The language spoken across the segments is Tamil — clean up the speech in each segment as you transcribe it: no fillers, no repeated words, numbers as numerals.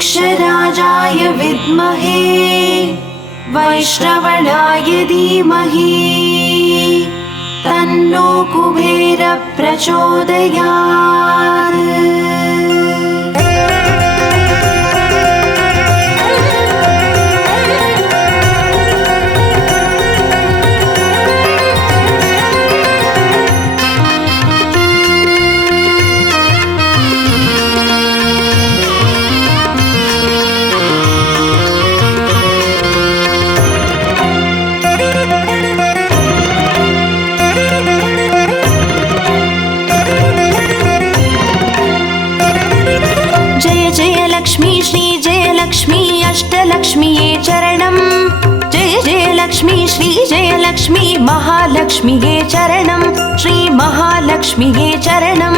वृक्षराजाय विद्महे वैश्रवणाय धीमहि तन्नो कुबेर प्रचोदयात्। लक्ष्मी श्री जय लक्ष्मी अष्टलक्ष्मीये चरणं। जय जय लक्ष्मी श्री जय लक्ष्मी महालक्ष्मीये चरणं। श्री महालक्ष्मीये चरणं।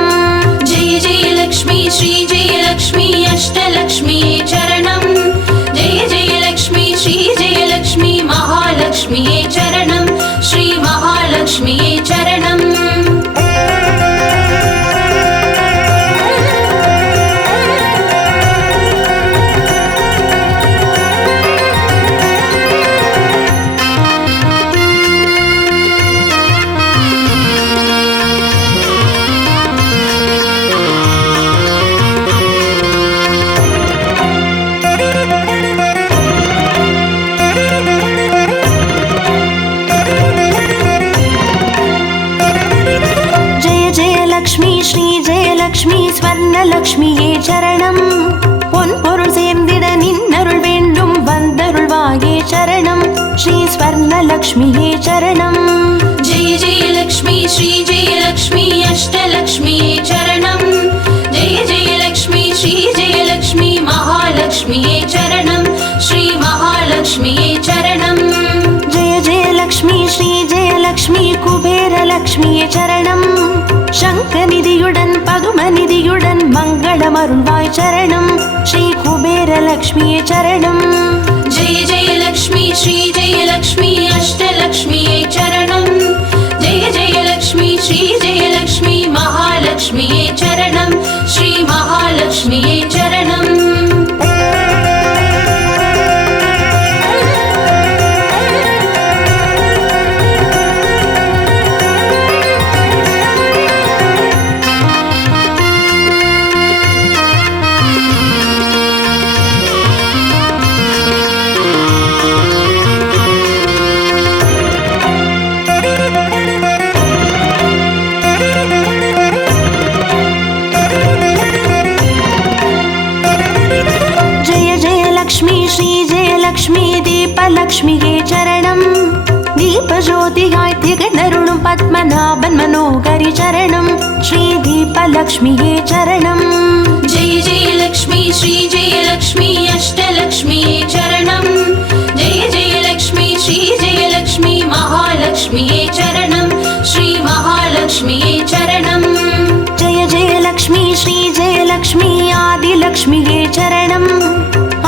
जय जय लक्ष्मी श्री जय लक्ष्मी अष्टलक्ष्मीये चरणं। जय जय लक्ष्मी श्री जय लक्ष्मी महालक्ष्मीये चरणं। श्री महालक्ष्मीये चरणं। लक्ष्मी श्री जय लक्ष्मी स्वर्णलक्ष्मीये चरणं। பொன்பொருள் சேர்ந்திட நின்னருள் வேண்டும் வந்தருள்வாயே சரணம்। ஸ்ரீ ஸ்வர்ணலக்ஷ்மியே சரணம்। जय जय लक्ष्मी श्री जय लक्ष्मी अष्टलक्ष्मीये चरणं। जय जय लक्ष्मी श्री जय लक्ष्मी महालक्ष्मीये चरणं। श्री महालक्ष्मीये चरणं। जय जय लक्ष्मी श्री जय लक्ष्मी कुबेरलक्ष्मीये चरणं। शङ्खनिधियुடன் पद्मनिधियुடன் मङ्गलमरुள்வாய் चरणं। श्री कुबेरलक्ष्मीये चरणं। जय जय लक्ष्मी श्री जय लक्ष्मी अष्टलक्ष्मीये चरणं। जय जय लक्ष्मी श्री जय लक्ष्मी महालक्ष्मीये चरणं। श्री महालक्ष्मीये चरणं। லக்ஷ்மி தீபலக்ஷ்மியே சரணம். தீபஜோதியாய் திகழ்ந்தருளும் பத்மநாபன் மனோகரி சரணம். ஸ்ரீ தீபலக்ஷ்மியே சரணம். ஜெய ஜெய லக்ஷ்மி ஸ்ரீ ஜெய லக்ஷ்மி அஷ்டலக்ஷ்மியே சரணம். ஜெய ஜெய லக்ஷ்மி ஸ்ரீ ஜெய லக்ஷ்மி மகாலக்ஷ்மியே சரணம். ஸ்ரீ மகாலக்ஷ்மியே சரணம். ஜெய ஜெய லக்ஷ்மி ஸ்ரீ ஜெய லக்ஷ்மி ஆதிலக்ஷ்மியே சரணம்.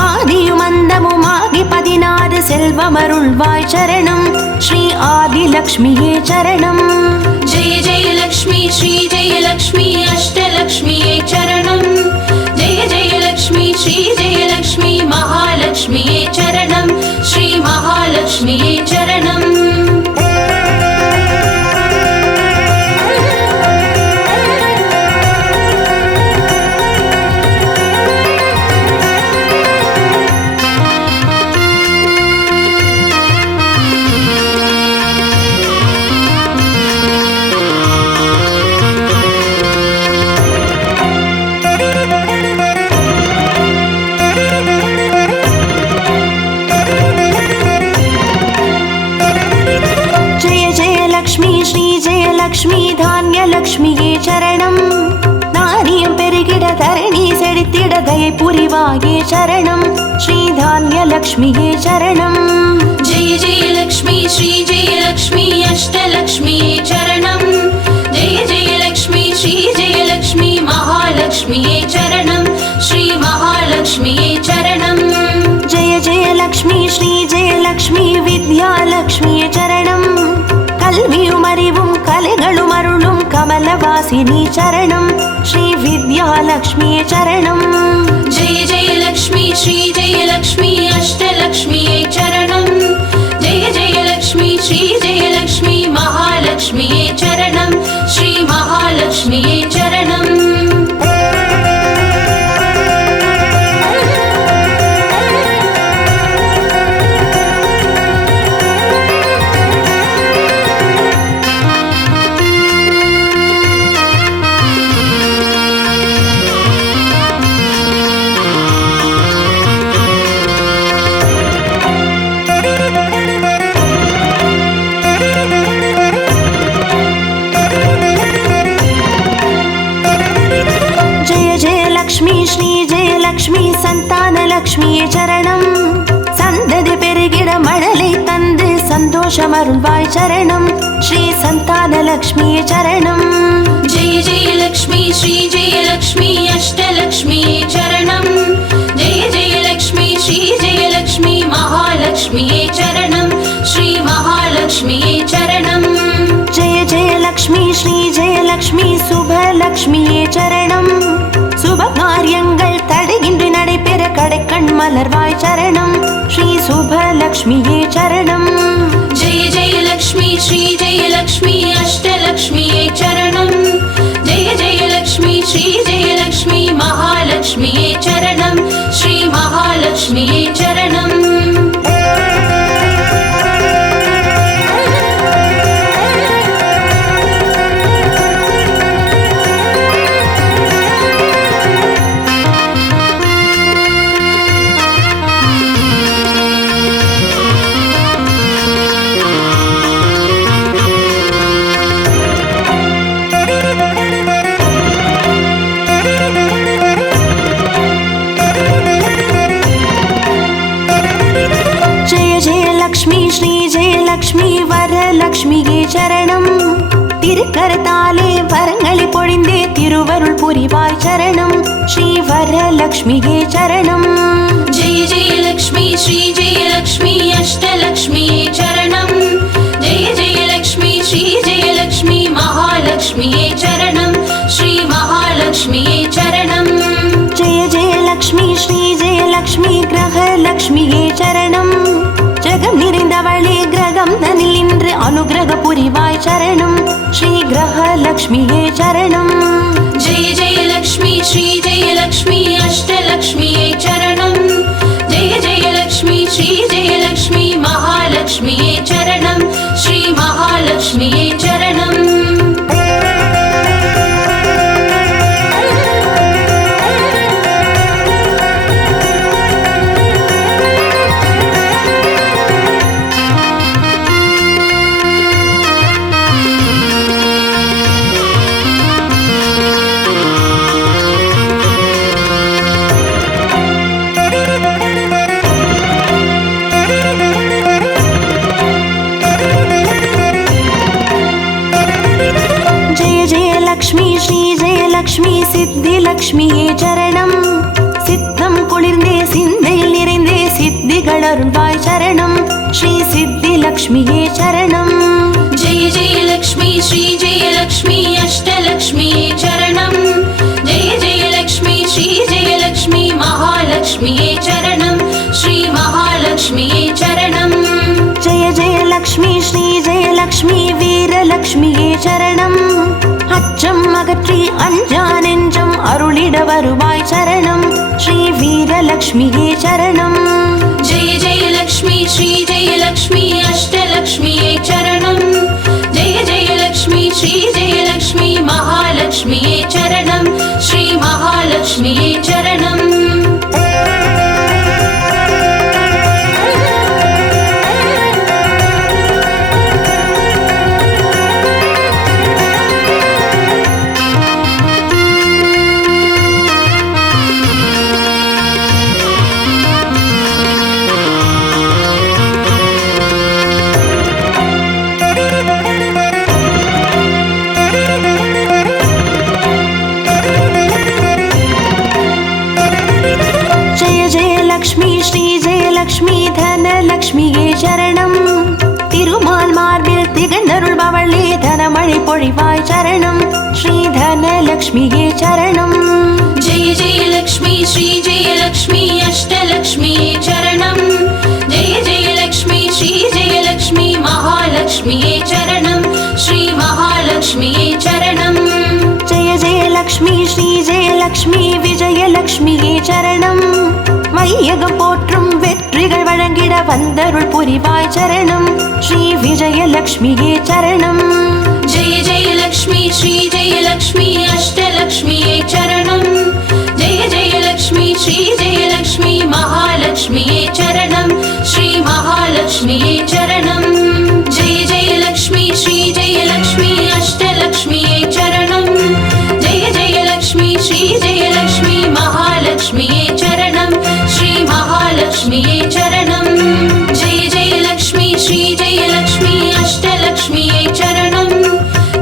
ஆதியும் அந்தமுமாகி 16 செல்வமருள்வாய் சரணம். ஸ்ரீ ஆதிலக்ஷ்மியே சரணம். ஜெய ஜெய லக்ஷ்மி ஸ்ரீ ஜெய லக்ஷ்மி அஷ்டலக்ஷ்மியே சரணம். ஜெய ஜெய லக்ஷ்மி ஸ்ரீ ஜெய லக்ஷ்மி மகாலக்ஷ்மியே சரணம். ஸ்ரீ மகாலக்ஷ்மியே சரணம். லக்ஷ்மி தான்யலக்ஷ்மியே சரணம். தானியம் பெருகிட தரணி செழித்திட தயை புரிவாயே சரணம். ஸ்ரீ தான்யலக்ஷ்மியே சரணம். ஜெய ஜெய லக்ஷ்மி ஸ்ரீ ஜெய லக்ஷ்மி அஷ்டலக்ஷ்மியே சரணம். ஜெய ஜெய லக்ஷ்மி ஸ்ரீ ஜெய லக்ஷ்மி மகாலக்ஷ்மியே சரணம். ஸ்ரீ மகாலக்ஷ்மியே சரணம். ஜெய ஜெய லக்ஷ்மி ஸ்ரீ ஜெய லக்ஷ்மி வித்யாலக்ஷ்மியே சரணம். கல்வியும் அறிவும் கலைகளும் அருளும் கமலவாசி विद्यावासिनी चरणं श्री विद्यालक्ष्मी चरणं जय जय लक्ष्मी श्री जय लक्ष्मी अष्टलक्ष्मी चरणं जय जय लक्ष्मी श्री जय लक्ष्मी महालक्ष्मी चरणं श्री महालक्ष्मी चरणं लक्ष्मी श्री जय लक्ष्मी संतान लक्ष्मी चरणं सन्ददि पेरुगिड मडलै तंदु सन्तोषमरुळ्वाय चरणं श्री संतान लक्ष्मी चरणं जय जय लक्ष्मी श्री जय लक्ष्मी अष्टलक्ष्मी चरणं जय जय लक्ष्मी श्री जय लक्ष्मी महालक्ष्मी चरणं श्री महालक्ष्मी चरणं जय जय लक्ष्मी श्री जय लक्ष्मी शुभलक्ष्मी चरणं சுபகாரியங்கள் தடையின்றி நடைபெற கடைக்கண் மலர்வாய் சரணம் ஸ்ரீ சுபலக்ஷ்மியே சரணம் ஜெய ஜெய லக்ஷ்மி ஸ்ரீ ஜெய லக்ஷ்மி அஷ்டலக்ஷ்மியே சரணம் ஜெய ஜெய லக்ஷ்மி ஸ்ரீ ஜெய லக்ஷ்மி மகாலக்ஷ்மியே சரணம் ஸ்ரீ மகாலக்ஷ்மியே சரணம் லக்ஷ்மி வரலக்ஷ்மியே சரணம் திருக்கரத்தாலே வரங்களை பொழிந்தே திருவருள் புரிவாய் சரணம் ஸ்ரீ வரலக்ஷ்மியே சரணம் ஜெய ஜெய லக்ஷ்மி ஸ்ரீ ஜெய லக்ஷ்மி அஷ்டலக்ஷ்மியே சரணம் ஜெய ஜெய லக்ஷ்மி ஸ்ரீ ஜெய லக்ஷ்மி மகாலக்ஷ்மியே சரணம் ஸ்ரீ மகாலக்ஷ்மியே சரணம் ஜெய ஜெய லக்ஷ்மி ஸ்ரீ ஜெய லக்ஷ்மி கிரகலக்ஷ்மியே சரணம் ஜெகம் நிறைந்தவளே கிரகம் தனில் இன்று அனுகிரக புரிவாய் சரணம் ஸ்ரீ கிரகலக்ஷ்மியே சரணம் ஜெய ஜெய லக்ஷ்மி ஸ்ரீ ஜெய லக்ஷ்மி அஷ்டலக்ஷ்மியே சரணம் ஜெய ஜெய லக்ஷ்மி ஸ்ரீ ஜெய லக்ஷ்மி மகாலக்ஷ்மியே சரணம் ஸ்ரீ மகாலக்ஷ்மியே சரணம் லக்ஷ்மி ஸ்ரீ ஜெய லக்ஷ்மி சித்தி லக்ஷ்மியே சரணம் சித்தம் குளிர்ந்தே சிந்தையில் நிறைந்தே சித்திகள் அருள்வாய் சரணம் ஸ்ரீ சித்தி லக்ஷ்மியே சரணம் ஜெய ஜெய லக்ஷ்மி ஸ்ரீ ஜெய லக்ஷ்மி அஷ்டலக்ஷ்மியே சரணம் ஜெய ஜெய லக்ஷ்மி ஸ்ரீ ஜெய லக்ஷ்மி மகாலக்ஷ்மியே சரணம் ஸ்ரீ மகாலக்ஷ்மியே சரணம் ஜெய ஜெய லக்ஷ்மி ஸ்ரீ ஜெய லக்ஷ்மி வீரலக்ஷ்மியே சரணம் அச்சம் அகற்றி அஞ்சா நெஞ்சம் அருளிட வருவாய் சரணம் ஸ்ரீ வீரலக்ஷ்மியே சரணம் ஜெய ஜெய லக்ஷ்மி ஸ்ரீ ஜெய லக்ஷ்மி அஷ்டலக்ஷ்மியே சரணம் ஜெய ஜெய லக்ஷ்மி ஸ்ரீ ஜெய லக்ஷ்மி மகாலக்ஷ்மியே சரணம் ஸ்ரீ மகாலக்ஷ்மியே சரணம் லக்ஷ்மி தனலக்ஷ்மியே சரணம் திருமால் மார்பில் திகழ்ந்தருள்பவளே தனமழை பொழிவாய் சரணம் ஸ்ரீ धनलक्ष्मिये चरणम्। जय जय लक्ष्मी श्री जय लक्ष्मी अष्टलक्ष्मिये चरणम्। जय जय लक्ष्मी श्री जय लक्ष्मी महालक्ष्मिये चरणम्। श्री महालक्ष्मिये चरणम्। जय जय लक्ष्मी श्री जय लक्ष्मी विजयलक्ष्मिये चरणम्। வையகம் போற்றும் வெற்றிகள் வழங்கிட வந்தருள் புரிவாய் சரணம் ஸ்ரீ விஜயலக்ஷ்மியே சரணம். जय जय लक्ष्मी श्री जय लक्ष्मी अष्टलक्ष्मिये चरणम्। जय जय लक्ष्मी श्री जय लक्ष्मी महालक्ष्मिये चरणम्। श्री महालक्ष्मिये चरणम्। जय जय लक्ष्मी श्री जय लक्ष्मी अष्टलक्ष्मिये चरणम्। जय जय लक्ष्मी श्री जय लक्ष्मी महालक्ष्मिये चरणम्। श्री महालक्ष्मिये चरणम्। जय जय लक्ष्मी श्री जय लक्ष्मी अष्टलक्ष्मिये चरणम्।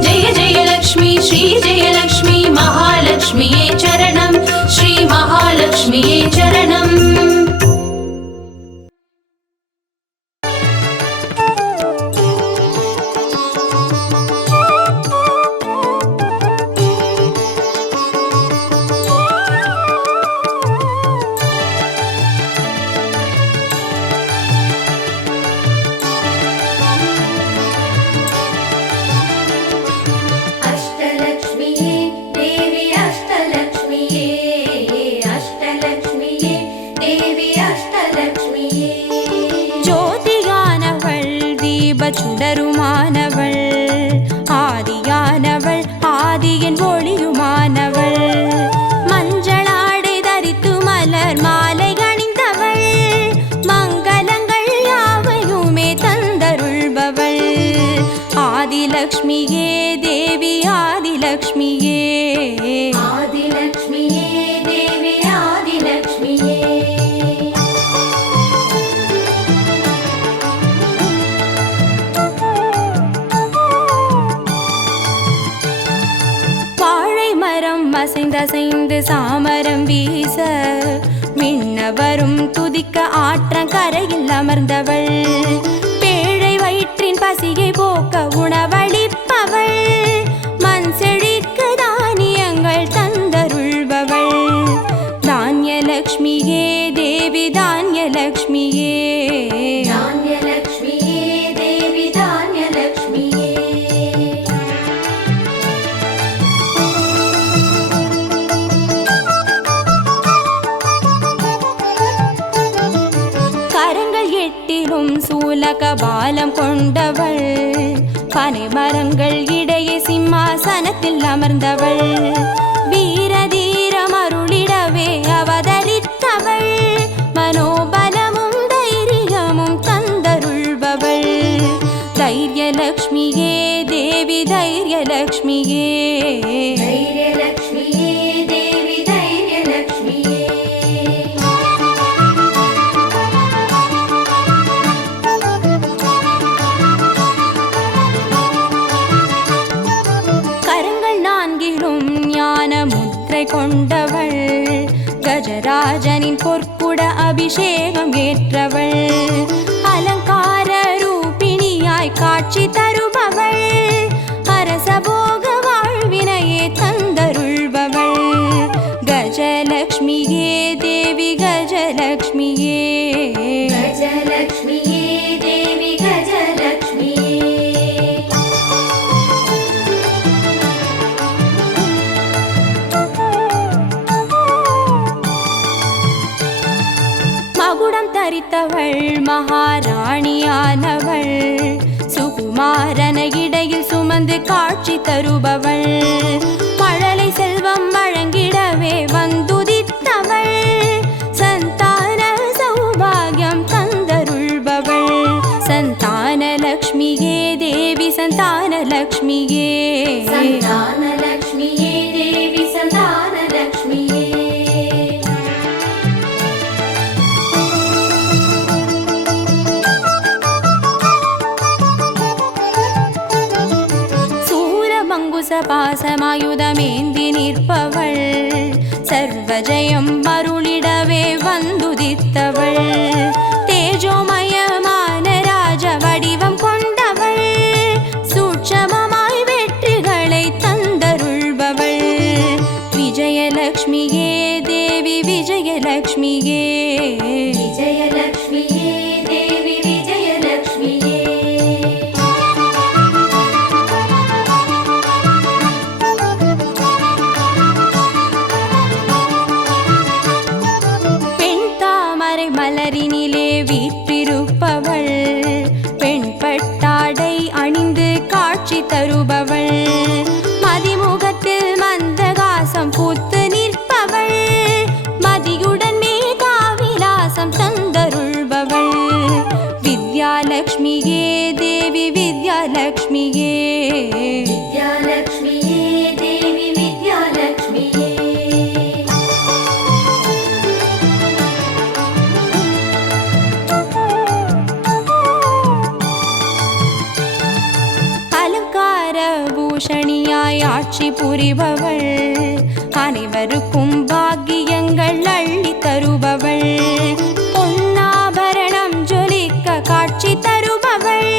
जय जय लक्ष्मी श्री जय लक्ष्मी महालक्ष्मिये चरणम्। श्री महालक्ष्मिये चरणम्। अष्टलक्ष्मिये देवी अष्टलक्ष्मिये अष्टलक्ष्मिये देवी अष्टलक्ष्मिये ஜோதியானவள் தீப சுடருமானவள் ஆதியானவள் ஆதியின் ஒளியுமானவள் மஞ்சளாடை தரித்து மலர் மாலை அணிந்தவள் மங்களங்கள் யாவையுமே தந்தருள்பவள் ஆதிலக்ஷ்மியே தேவி ஆதிலக்ஷ்மியே आदिलक्ष्मिये देवी आदिलक्ष्मिये வாழை மரம் அசைந்தசைந்து சாமரம் வீச மின்னவரும் துதிக்க ஆற்றங்கரையில் அமர்ந்தவள் பேழை வயிற்றின் பசியை போக்க உணவளிப்பவள் மண் செழிக்க தானியங்கள் தந்தருள்பவள் தானியலக்ஷ்மியே தேவி தானியலக்ஷ்மியே धान्यलक्ष्मिये देवी धान्यलक्ष्मिये கரங்கள் எட்டிலும் சூலக பாலம் கொண்டவள் பனை மரங்கள் இடையே சிம்மாசனத்தில் அமர்ந்தவள் வீர தீரம் அருளிடவே அவதரித்தவள் மனோபலமும் தைரியமும் தந்தருள்பவள் தைரியலக்ஷ்மியே தேவி தைரியலக்ஷ்மியே धैर्यलक्ष्मिये देवी धैर्यलक्ष्मिये கரங்கள் நான்கிலும் ஞான முத்திரை கொண்டவள் கஜராஜனின் பொற்குட அபிஷேகம் ஏற்றவள் அலங்கார ரூபிணியாய் காட்சி தருபவள் அரசபோக வாழ்வினையே தந்தருள்பவள் கஜலக்ஷ்மியே தேவி கஜலக்ஷ்மியே गजलक्ष्मिये देवी गजलक्ष्मिये மகுடம் தரித்தவள் மகாராணியானவள் சுகுமாரன இடையில் சுமந்து காட்சி தருபவள் மழலை செல்வம் வழங்கிடவே வந்துதித்தவள் சந்தான சௌபாகியம் தந்தருள்பவள் சந்தானலக்ஷ்மியே தேவி சந்தானலக்ஷ்மியே सन्तानलक्ष्मिये देवी सन्तानलक्ष्मिये பாசமாயுதமேந்தி நிற்பவள் சர்வஜயம் அருளிடவே வந்துதித்தவள் தேஜோமயமான ராஜ வடிவம் கொண்டவள் சூட்சமமாய் வெற்றிகளை தந்தருள்பவள் விஜயலக்ஷ்மியே தேவி விஜயலக்ஷ்மியே விஜயலக்ஷ்மியே தேவி விஜயலக்ஷ்மியே பெண் தாமரை மலரினிலே வீற்றிருப்பவள் பெண் பட்டாடை அணிந்து காட்சி தருபவள் மதிமுகத்தில் மந்தகாசம் பூத்து நிற்பவள் மதியுடன் மேகாவிலாசம் தந்தருள்பவள் வித்யாலக்ஷ்மியே தேவி வித்யாலக்ஷ்மியே வித்யாலக்ஷ்மியே தேவி வித்யாலக்ஷ்மியே அலங்கார பூஷணியாய் ஆட்சி புரிபவள் அனைவருக்கும் பாக்கியங்கள் அள்ளி தருபவள் பொன்னாபரணம் ஜொலிக்க காட்சி தருபவள்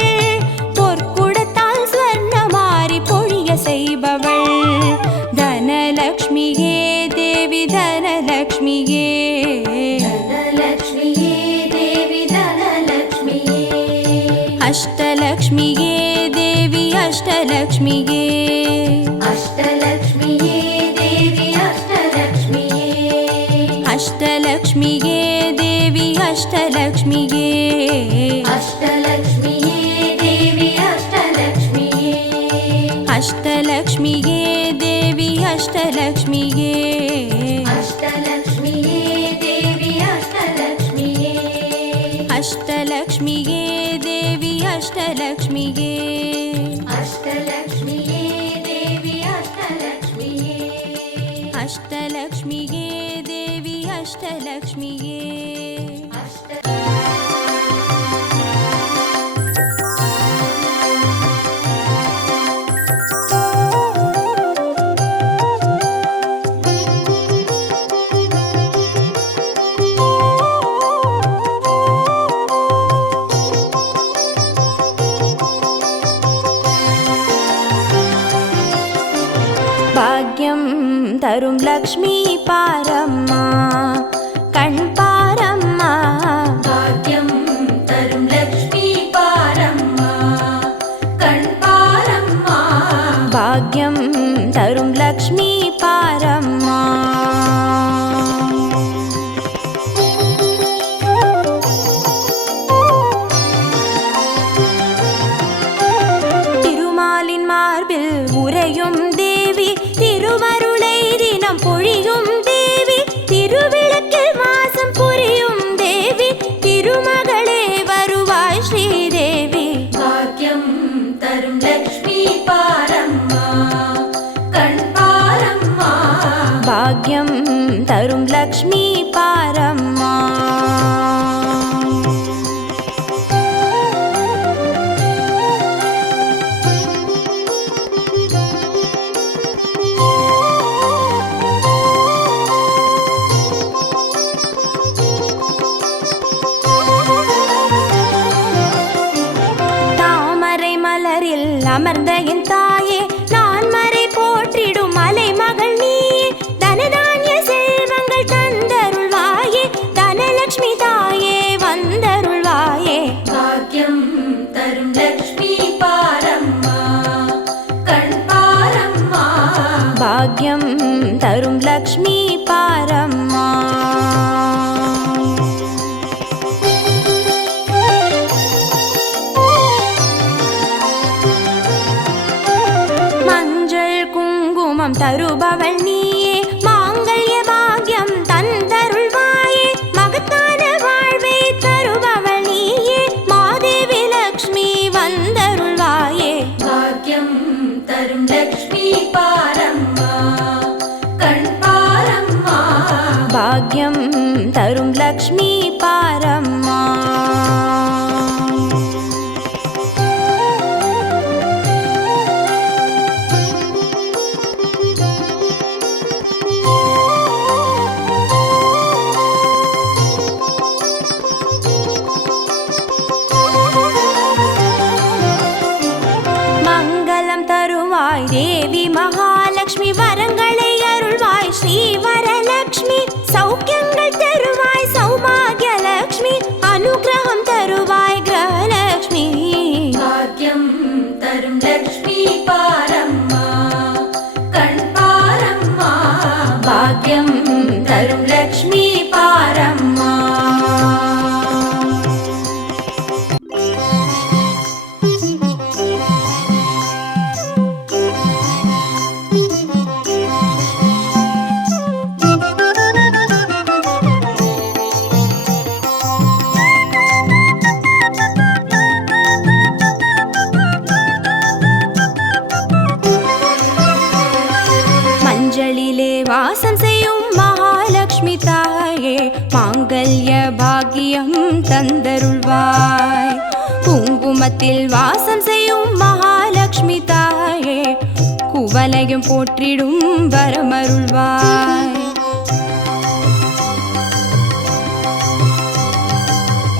பொற்குடத்தால் ஸ்வர்ணமாரி பொழிய செய்பவள் தனலக்ஷ்மியே தேவி தனலக்ஷ்மியே தனலக்ஷ்மியே தேவி தனலக்ஷ்மியே அஷ்டலக்ஷ்மியே தேவி அஷ்டலக்ஷ்மியே அஷ்டலக்ஷ்மியே தேவி அஷ்டலக்ஷ்மியே அஷ்டலக்ஷ்மியே தேவி அஷ்டலக்ஷ்மியே அஷ்டலக்ஷ்மியே தேவி அஷ்டலக்ஷ்மியே அஷ்டலக்ஷ்மியே தேவி அஷ்டலக்ஷ்மியே அஷ்டலக்ஷ்மியே தேவி அஷ்டலக்ஷ்மியே அஷ்டலக்ஷ்மியே தேவி அஷ்டலக்ஷ்மியே அஷ்டலக்ஷ்மியே தேவி அஷ்டலக்ஷ்மியே அஷ்டலக்ஷ்மியே தேவி அஷ்டலக்ஷ்மியே பாக்யம் தரும் லக்ஷ்மி பாரம்மா கண் பாரம்மா பாக்யம் தரும் லக்ஷ்மி பாரம்மா கண் பாரம்மா பாக்யம் தரும் லக்ஷ்மி பாரம்மா திருமாலின் மார்பில் உறையும் தேவி திருவருளை தினம் பொழியும் தேவி திருவிளக்கில் மாசம் புரியும் தேவி திருமகளே வருவாய் ஸ்ரீதேவி பாக்யம் தரும் லக்ஷ்மி பாரம்மா கண் பாரம்மா பாக்யம் தரும் லக்ஷ்மி பாரம்மா தாமரை மலரில் அமர்ந்த என் தாயே நான் மறை போற்றிடும் மலை மகள் நீயே தனதானிய செல்வங்கள் தந்தருள்வாயே தனலக்ஷ்மி தாயே வந்தருள்வாயே பாக்யம் தரும் லக்ஷ்மி பாரம்மா கண் பாரம்மா பாக்யம் தரும் லக்ஷ்மி பாரம்மா மஞ்சள் குங்குமம் தருபவள் நீயே மாங்கல்ய பாக்யம் தந்தருள்வாயே மகத்தான வாழ்வை தருபவள் நீயே மாதேவி லக்ஷ்மி வந்தருள்வாயே பாக்யம் தரும் லக்ஷ்மி பாரம்மா கண் பாரம்மா பாக்யம் தரும் லக்ஷ்மி பாரம்மா மங்களம் தருவாய் தேவி மகாலட்சுமி வரங்களை அருள்வாய் ஸ்ரீ வரலட்சுமி பாக்யம் தரும் லக்ஷ்மி பாரம்மா. மஞ்சளிலே வாசம் செய்யும் மகாலட்சுமி தாயே, மாங்கல்ய பாக்கியம் தந்தருள்வாய். குங்குமத்தில் வாசம் செய்யும் மகாலட்சுமி தாயே, குவலையும் போற்றிடும் வரமருள்வாய்.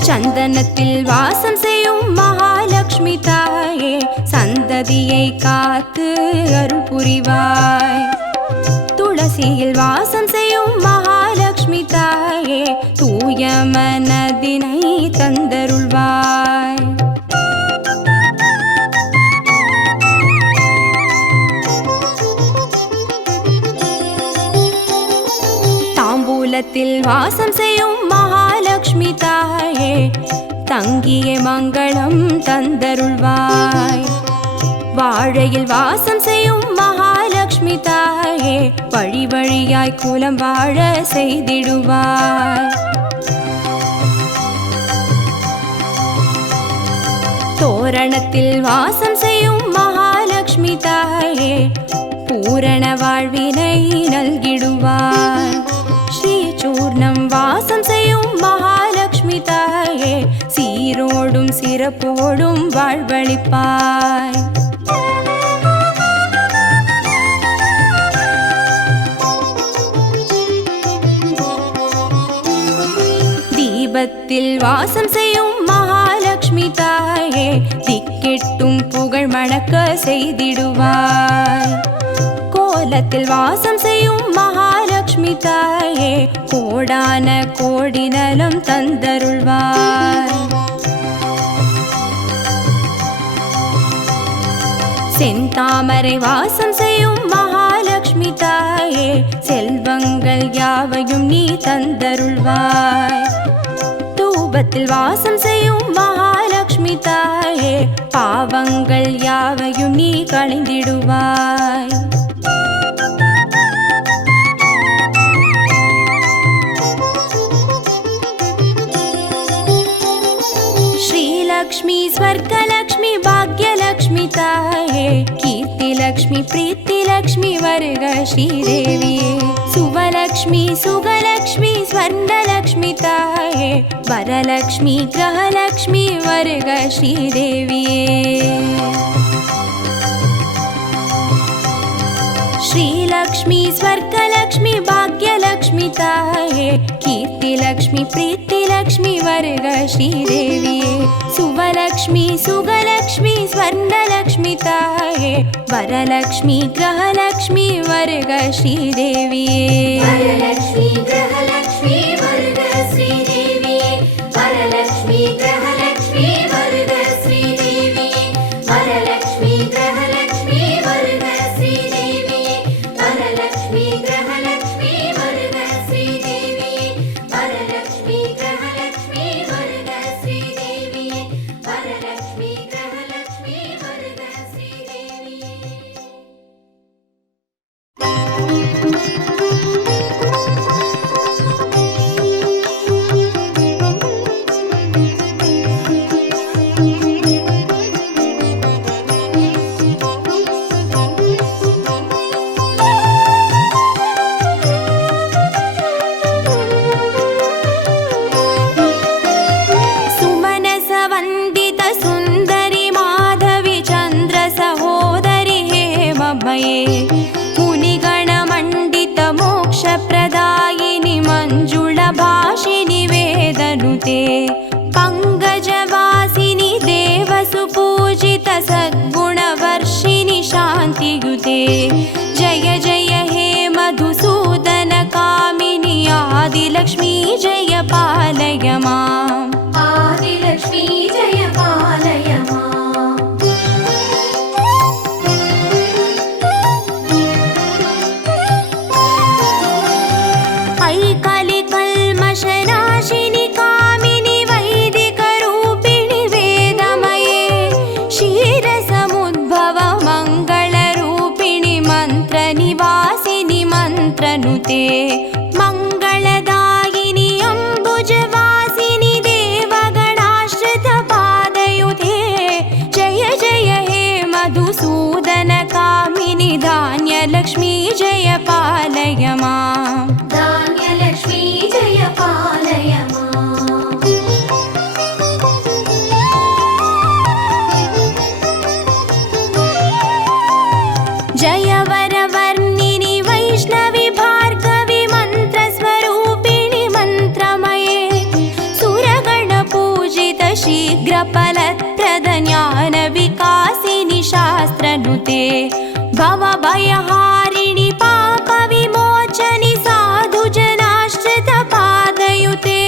சந்தனத்தில் வாசம் செய்யும் மகாலட்சுமி தாயே, சந்ததியை காத்து அருள் புரிவாய். துளசியில் வாசம் செய்யும் மகாலட்சுமி தாயே, தூய மனதினை தந்தருள்வாய். தாம்பூலத்தில் வாசம் செய்யும் மகாலட்சுமி தாயே, தங்கிய மங்களம் தந்தருள்வாய். வாழையில் வாசம் செய்யும் மகாலட்சுமி தாயே, வழி வழியாய் குலம் வாழ செய்திடுவாய். தோரணத்தில் வாசம் செய்யும் மகாலட்சுமி தாயே, பூரண வாழ்வினை நல்கிடுவாய். ஸ்ரீ சூர்ணம் வாசம் செய்யும் மகாலட்சுமி தாயே, சீரோடும் சிறப்போடும் வாழ்வளிப்பாய். தீபத்தில் வாசம் செய்யும் மகாலட்சுமி தாயே, திக்கெட்டும் புகழ் மணக்க செய்திடுவாய். கோலத்தில் வாசம் செய்யும் மகாலட்சுமி தாயே, கோடான கோடி நலம் தந்தருள்வாய். செந்தாமரை வாசம் செய்யும் மகாலட்சுமி தாயே, செல்வங்கள் யாவையும் நீ தந்தருள்வாய். தூபத்தில் வாசம் செய்யும் மகாலட்சுமி தாயே, பாவங்கள் யாவையும் நீ களைந்திடுவாய். श्रीलक्ष्मी स्वर्गलक्ष्मी भाग्यलक्ष्मी ताये, कीर्तिलक्ष्मी प्रीतिलक्ष्मी वर्ग श्रीदेविये. सुवलक्ष्मी सुगलक्ष्मी स्वर्णलक्ष्मी ताये, वरलक्ष्मी ग्रहलक्ष्मी वर्ग श्रीदेविये. श्रीलक्ष्मी स्वर्गलक्ष्मी भाग्यलक्ष्मी ताये, कीर्तिलक्ष्मी प्रीतिलक्ष्मी वर्ग श्रीदेविये. सुवलक्ष्मी सुगलक्ष्मी स्वर्णलक्ष्मी ताये, वरलक्ष्मी ग्रहलक्ष्मी वर्ग श्रीदेविये. वरलक्ष्मी ग्रहलक्ष्मी वर्ग श्रीदेविये. वरलक्ष्मी ग्रहलक्ष्मी वर्ग श्रीदेविये. वरलक्ष्मी ग्रहलक्ष्मी वर्ग श्रीदेविये. वरलक्ष्मी ग्रहलक्ष्मी वर्ग श्रीदेविये. वरलक्ष्मी ग्रहलक्ष्मी वर्ग श्रीदेविये. वरलक्ष्मी ग्रहलक्ष्मी वर्ग श्रीदेविये. सुमनस वन्दित सुन्दरि माधवी चन्द्र सहोदरि हेममये, मुनिगणमण्डित मोक्षप्रदायिनि मञ्जुला भाषिनि वेदनुते. पङ्कजवासिनि देवसुपूजित सद्गुणवर्षिणि शान्तियुते. जय जय हे मधुसूदन कामिनि आदिलक्ष्मी जय पालय माम्. आदिलक्ष्मी जय पालय माम्. मन्त्रनुते मङ्गलदायिनि अम्बुजवासिनि देवगणाश्रितपादयुते जय जय हे मधुसूदनकामिनि धान्यलक्ष्मी जय पालय माम् धान्यलक्ष्मी जय पालय माम् जय वरवर्णिनि वैष्णवि भार्गवि मन्त्रस्वरूपिणि मन्त्रमये सुरगणपूजित शीघ्रफलप्रद ज्ञानविकासिनि शास्त्रनुते भवभयहारिणि पापविमोचनि साधुजनाश्रितपादयुते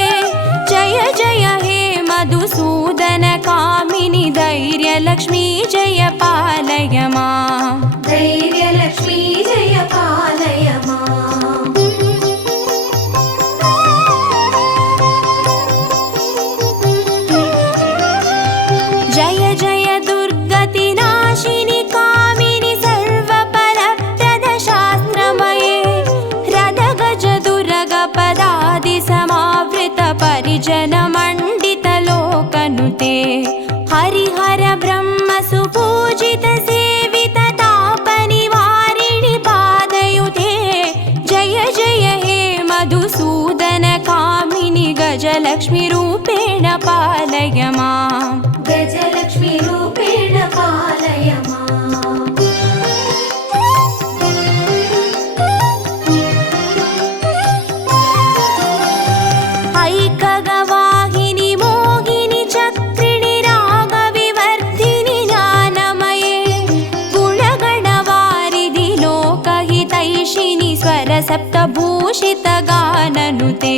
जय जय हे मधुसूदनकामिनि धैर्यलक्ष्मी जय पालय माम् धैर्यलक्ष्मी जय पालय माम् जय जय दुर्गतिनाशिनि कामिनि सर्वफलप्रद शास्त्रमये रदगजदुर्गपदादिसमावृत परिजनमण्डितलोकनुते हरिहर ब्रह्म सुपूजित सेवित तापनिवारिणि पादयुते जय जय हे मधुसूदनकामिनि गजलक्ष्मी रूपेण पालय माम् गजलक्ष्मी रूपेण पालय माम् ऐकगवाहिनि मोहिनि चक्रिणि रागविवर्धिनि ज्ञानमये गुणगणवारिधि लोकहितैषिणि स्वरसप्तभूषितगाननुते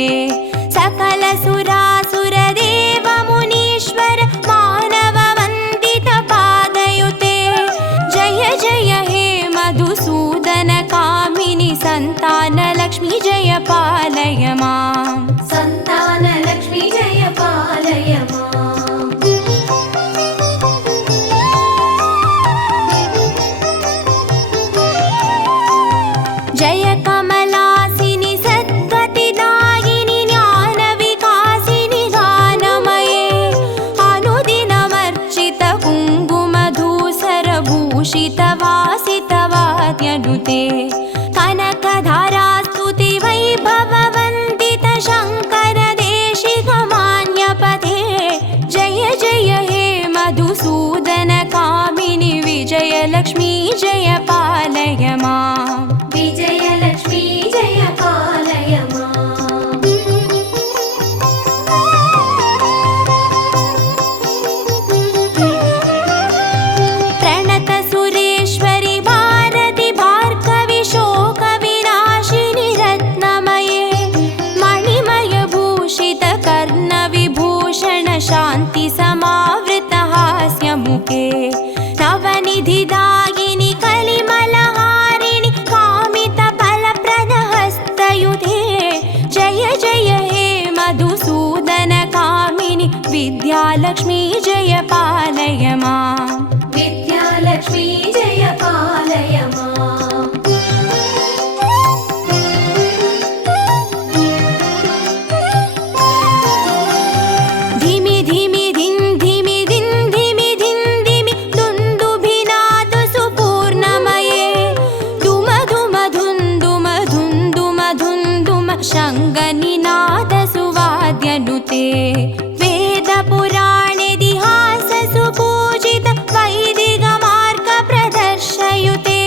सकलसुरासुरदेवमुनीश्वर मानववन्दितपादयुते जय जय हे मधुसूदनकामिनि सन्तानलक्ष्मी जय पालय माम् सन्तानलक्ष्मी जय पालय माम् जय कमलासिनि सद्गतिदायिनि ज्ञानविकासिनि गानमये अनुदिनमर्चित कुङ्कुमधूसरभूषितवासितवाद्यनुते कनकधारास्तुति वैभववन्दित शङ्कर देशिकमान्यपते जय जय हे मधुसूदनकामिनि विजयलक्ष्मी जय पालय माम् विजयलक्ष्मी जय पालय माम् प्रणत सुरेश्वरि भारति भार्गवि शोकविनाशिनि रत्नमये मणिमयभूषित कर्णविभूषण शान्ति समावृत हास्यमुखे नवनिधिदायिनि कलिमलहारिणि कामितफलप्रद हस्तयुते जय जय हे मधुसूदनकामिनि विद्यालक्ष्मी जय पालय माम् विद्यालक्ष्मी जय पालय माम् धिमि धिमि धिन् धिमि धिन् धिमि धिन् धिमि दुन्दुभिनाद सुपूर्णमये दुम दुम धुन् दुम धुन् दुम धुन् दुम शङ्गनिनाद सुवाद्यनुते वेदपुराणेतिहास सुपूजित वैदिकमार्ग प्रदर्शयुते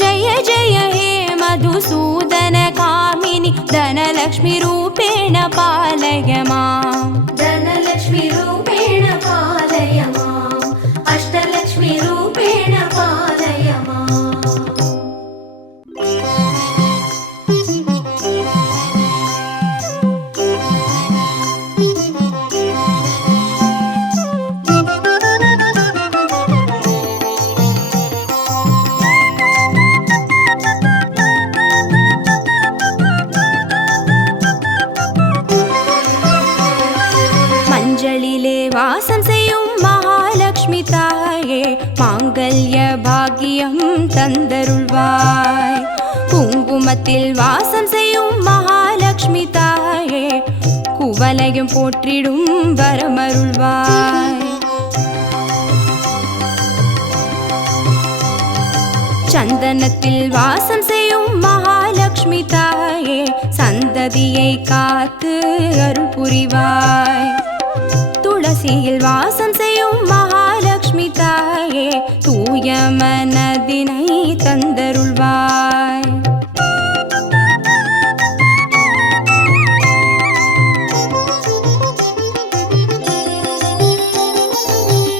जय जय हे मधुसूदनकामिनि धनलक्ष्मी रूपेण पालय माम् धनलक्ष्मी रूपेण पालय माम् अष्टलक्ष्मी रूपेण पालय माम् வாசம் செய்யும் மகாலட்சுமி தாயே மாங்கல்ய பாக்கியம் தந்தருள்வாய். குங்குமத்தில் வாசம் செய்யும் மகாலட்சுமி தாயே குவலையும் போற்றிடும் வரமருள்வாய். சந்தனத்தில் வாசம் செய்யும் மகாலட்சுமி தாயே சந்ததியை காத்து அருள் புரிவாய். துளசியில் வாசம் செய்யும் மகாலட்சுமி தாயே தூய மனதினை தந்தருள்வாய்.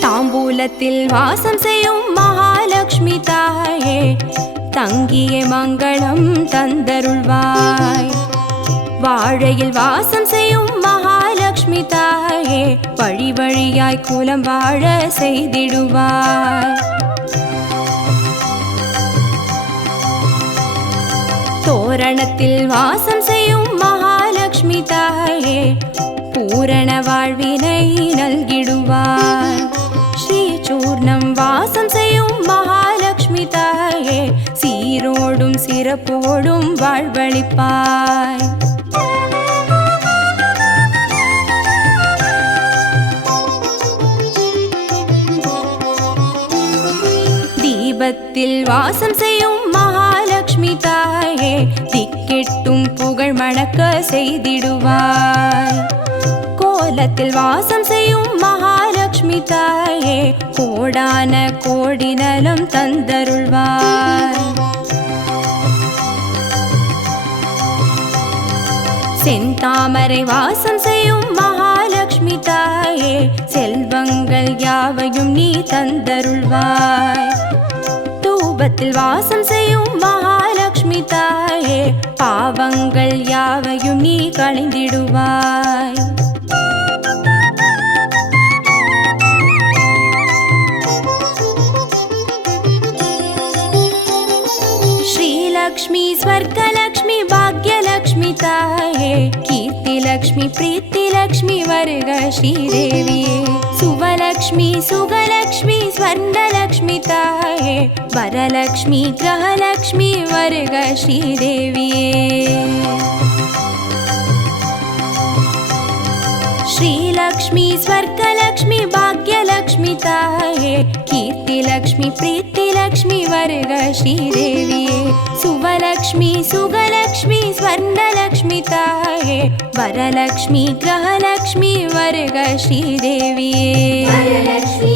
தாம்பூலத்தில் வாசம் செய்யும் மகாலட்சுமி தாயே தங்கிய மங்களம் தந்தருள்வாய். வாழையில் வாசம் செய்யும் மகாலட்சுமி தாயே வழி வழியாய் குலம் வாழ செய்திடுவாய். தோரணத்தில் வாசம் செய்யும் மகாலட்சுமி தாயே பூரண வாழ்வினை நல்கிடுவாய். ஸ்ரீசூர்ணம் வாசம் செய்யும் மகாலட்சுமி தாயே சீரோடும் சிறப்போடும் வாழ்வளிப்பாய். தீபத்தில் வாசம் செய்யும் மகாலட்சுமி தாயே திக்கெட்டும் புகழ் மணக்க செய்திடுவாய். கோலத்தில் வாசம் செய்யும் மகாலட்சுமி தாயே கோடான கோடி நலம் தந்தருள்வாய். செந்தாமரை வாசம் செய்யும் மகாலட்சுமி தாயே செல்வங்கள் யாவையும் நீ தந்தருள்வாய். தூபத்தில் வாசம் செய்யும் மகாலட்சுமி தாயே பாவங்கள் யாவையும் நீ களைந்திடுவாய். श्रीलक्ष्मी स्वर्गलक्ष्मी भाग्यलक्ष्मी ताये कीर्तिलक्ष्मी प्रीतिलक्ष्मी वर्ग श्रीदेविये सुवलक्ष्मी सुगलक्ष्मी स्वर्णलक्ष्मी ताये वरलक्ष्मी ग्रहलक्ष्मी वर्ग श्रीदेविये श्रीलक्ष्मी स्वर्गलक्ष्मी भाग्यलक्ष्मी ताये कीर्तिलक्ष्मी प्रीतिलक्ष्मी वर्ग श्रीदेविये सुवलक्ष्मी सुगलक्ष्मी स्वर्णलक्ष्मी ताये वरलक्ष्मी ग्रहलक्ष्मी वर्ग श्रीदेविये वरलक्ष्मी